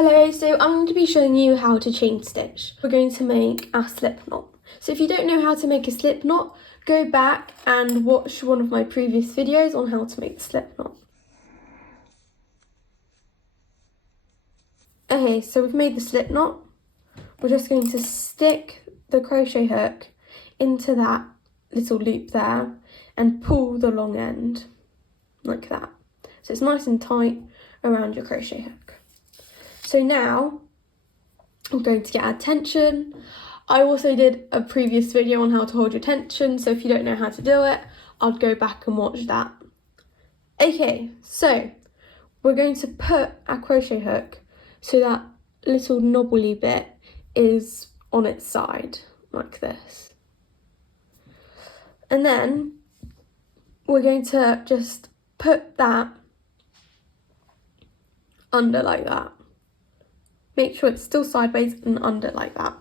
Hello, so I'm going to be showing you how to chain stitch. We're going to make a slip knot. So if you don't know how to make a slip knot, go back and watch one of my previous videos on how to make the slip knot. Okay, so we've made the slip knot. We're just going to stick the crochet hook into that little loop there and pull the long end like that. So it's nice and tight around your crochet hook. So now I'm going to get our tension. I also did a previous video on how to hold your tension, so if you don't know how to do it, I'd go back and watch that. Okay, so we're going to put our crochet hook so that little knobbly bit is on its side, like this. And then we're going to just put that under like that. Make sure it's still sideways and under like that.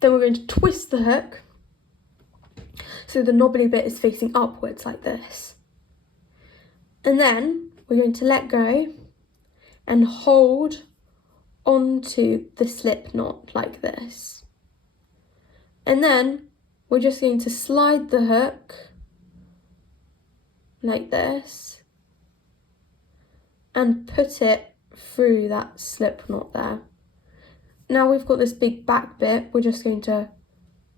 Then we're going to twist the hook so the knobbly bit is facing upwards like this. And then we're going to let go and hold onto the slip knot like this. And then we're just going to slide the hook like this and put it through that slip knot there. Now we've got this big back bit, we're just going to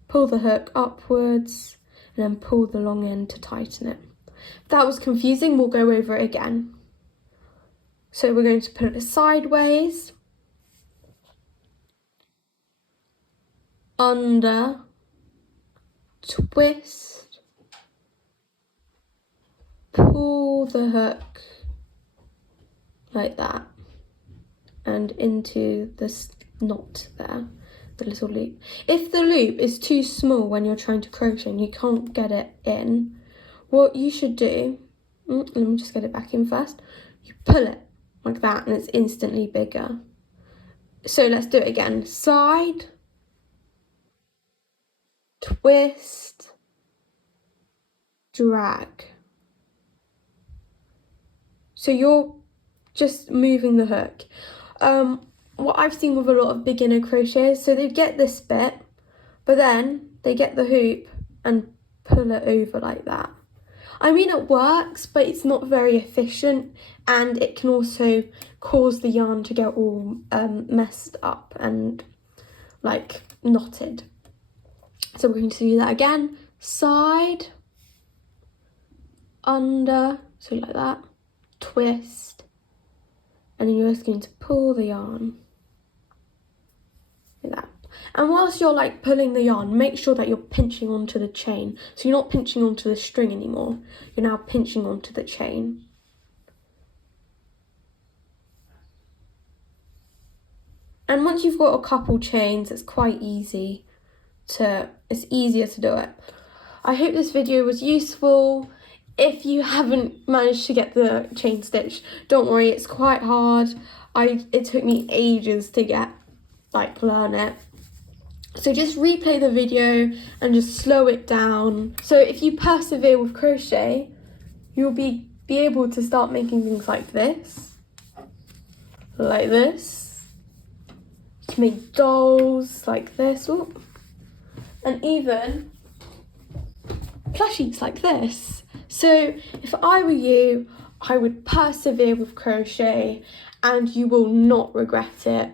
pull the hook upwards and then pull the long end to tighten it. If that was confusing, we'll go over it again. So we're going to put it sideways, under, twist, pull the hook like that and into this knot there, the little loop. If the loop is too small when you're trying to crochet and you can't get it in, what you should do, let me just get it back in first, you pull it like that and it's instantly bigger. So let's do it again. Side, twist, drag. So you're just moving the hook. What I've seen with a lot of beginner crocheters, so they get this bit, but then they get the hoop and pull it over like that. I mean, it works, but it's not very efficient, and it can also cause the yarn to get all messed up and like knotted. So we're going to do that again. Side, under, so like that, twist, and then you're just going to pull the yarn like that. And whilst you're like pulling the yarn, make sure that you're pinching onto the chain. So you're not pinching onto the string anymore, you're now pinching onto the chain. And once you've got a couple chains, it's quite easy it's easier to do it. I hope this video was useful. If you haven't managed to get the chain stitch, don't worry, it's quite hard. It took me ages to learn it. So just replay the video and just slow it down. So if you persevere with crochet, you'll be able to start making things like this. Like this. You can make dolls like this. Ooh. And even plushies like this. So if I were you, I would persevere with crochet and you will not regret it.